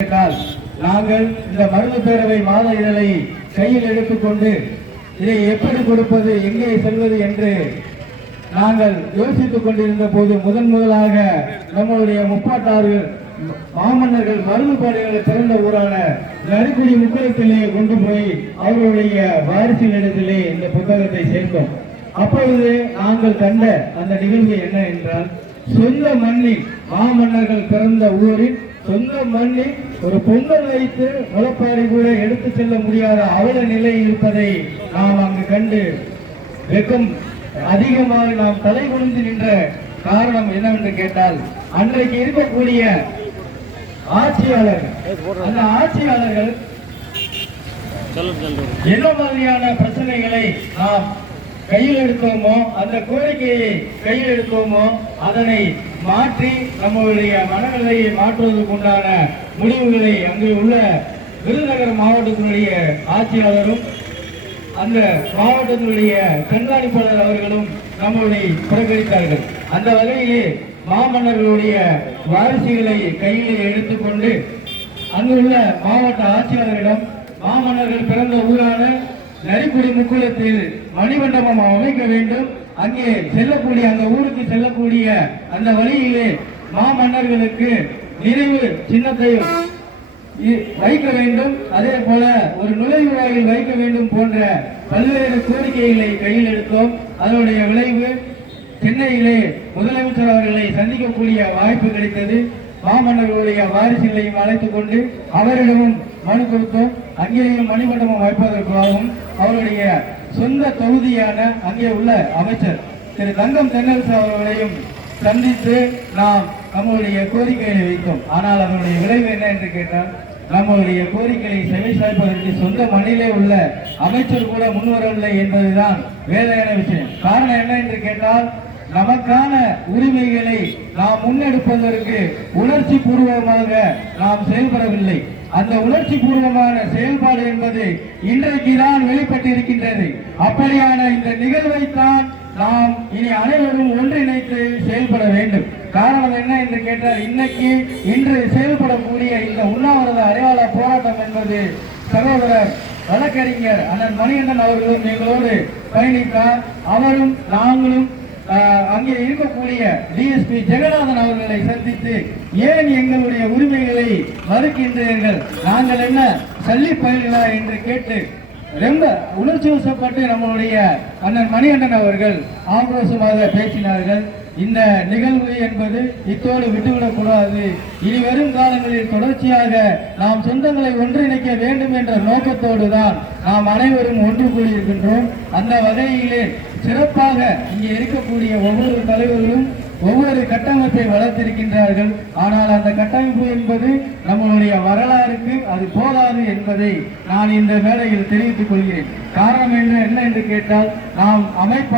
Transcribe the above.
கேட்டால் நாங்கள் இந்த மருந்து பேரவை மாத இதழை கையில் எடுத்துக்கொண்டு இதை எப்படி கொடுப்பது எங்கே செல்வது என்று நாங்கள் யோசித்துக் கொண்டிருந்த போது முதன் முதலாக நம்மளுடைய முப்பாட்டார்கள் மாமன்னர்கள் மருந்து பாடைகளை பிறந்த ஊரான நரிக்குடி முக்குளத்திலே கொண்டு போய் அவர்களுடைய வாரிசுகளிடத்திலே இந்த புத்தகத்தை சேர்த்தோம். அப்பொழுது நாங்கள் கண்ட அந்த நிகழ்வு என்ன என்றால் சொந்த மண்ணில் மாமன்னர்கள் பிறந்த ஊரில் சொந்த மண்ணில் ஒரு பொங்கல் வைத்து முளப்பாரி கூட எடுத்து செல்ல முடியாத அவல நிலை இருப்பதை நாம் அங்கு கண்டு வெக்கம் அதிகமாக நாம் தலை குனிந்து நின்ற காரணம் என்னவென்று கேட்டால் அன்றைக்கு இருக்கக்கூடிய ஆட்சியாளர்கள் அந்த ஆட்சியாளர்கள் என்ன மாதிரியான பிரச்சனைகளை நாம் கையில் எடுத்தோமோ அந்த கோரிக்கையை கையில் எடுத்தோமோ அதனை மாற்றி நம்மளுடைய மனநிலையை மாற்றுவதற்கு உண்டான முடிவுகளை அங்கு உள்ள விருதுநகர் மாவட்டத்தினுடைய ஆட்சியாளரும் அந்த மாவட்டத்தினுடைய கண்காணிப்பாளர் அவர்களும் நம்மளை புறக்கணித்தார்கள். அந்த வகையிலே மாமன்னர்களுடைய வாரிசுகளை கையில் எடுத்துக்கொண்டு அங்குள்ள மாவட்ட ஆட்சியாளரிடம் மாமன்னர்கள் பிறந்த ஊரான நரிக்குடி முக்குளத்தில் மணிமண்டபம் அமைக்க வேண்டும். அங்கே செல்லக்கூடிய அந்த ஊருக்கு செல்லக்கூடிய அந்த வழியிலே மாமன்னர்களுக்கு நினைவு சின்னத்தையும் இ- வைக்க வேண்டும். அதே போல ஒரு நுழைவு வாயில் வைக்க வேண்டும் போன்ற பல்வேறு கோரிக்கைகளை கையில் எடுத்தோம். அதனுடைய விளைவு சென்னையிலே முதலமைச்சர் அவர்களை சந்திக்கக்கூடிய வாய்ப்பு கிடைத்தது. மாமன்னர்களுடைய வாரிசுகளையும் அழைத்துக் கொண்டு அவரிடமும் மனு கொடுத்தோம். அங்கேயும் மணிமண்டபம் வைப்பதற்காகவும் அவருடைய சொந்த தொகுதியான அங்கே உள்ள அமைச்சர் திரு தங்கம் தென்னரசு அவர்களையும் சந்தித்து நாம் நம்முடைய கோரிக்கையை வைத்தோம். ஆனால் அதனுடைய விளைவு என்ன என்று கேட்டால் நம்முடைய கோரிக்கையை செவி சாய்ப்பதற்கு சொந்த மண்ணிலே உள்ள அமைச்சர் கூட முன்வரவில்லை என்பதுதான் வேதனையான விஷயம். காரணம் என்ன என்று கேட்டால் நமக்கான உரிமைகளை நாம் முன்னெடுப்பதற்கு உணர்ச்சி பூர்வமாக நாம் செயல்படவில்லை. அந்த உணர்ச்சி பூர்வமான செயல்பாடு என்பது இன்றைக்கு தான் வெளிப்பட்டு இருக்கின்றது அப்படியான இந்த நிகழ்வைத்தான் நாம் இனி அனைவரும் ஒன்றிணைத்து செயல்பட வேண்டும். காரணம் என்ன என்று கேட்டால் இன்னைக்கு இன்று செயல்படக்கூடிய இந்த உண்ணாவிரத அடையாள போராட்டம் என்பது சகோதரர் வழக்கறிஞர் அண்ணன் மணிகண்டன் அவர்களும் எங்களோடு பயணித்தார். அவரும் நாங்களும் அங்கே இருக்கக்கூடிய டிஎஸ்பி ஜெகநாதன் அவர்களை சந்தித்து ஏன் எங்களுடைய உரிமைகளை மறுக்கின்றீர்கள்? நாங்கள் என்ன சல்லி பயிர்களா என்று கேட்டு ரொம்ப உணர்ச்சி வசப்பட்டு நம்மளுடைய அண்ணன் மணிகண்டன் அவர்கள் ஆக்ரோஷமாக பேசினார்கள். இந்த நிகழ்வு என்பது இத்தோடு விட்டுவிடக்கூடாது. இனி வரும் காலங்களில் தொடர்ச்சியாக நாம் சொந்தங்களை ஒன்றிணைக்க வேண்டும் என்ற நோக்கத்தோடு தான் நாம் அனைவரும் ஒன்று கூடியிருக்கின்றோம். அந்த வகையிலே சிறப்பாக இங்கே இருக்கக்கூடிய ஒவ்வொரு தலைவர்களும் ஒவ்வொரு கட்டமைப்பை வளர்த்திருக்கின்றார்கள். ஆனால் அந்த கட்டமைப்பு என்பது நம்மளுடைய வரலாறுக்கு அது போதாது என்பதை நான் இந்த வேளையில் தெரிவித்துக் கொள்கிறேன். காரணம் என்ன என்ன என்று கேட்டால் நாம் அமைப்பு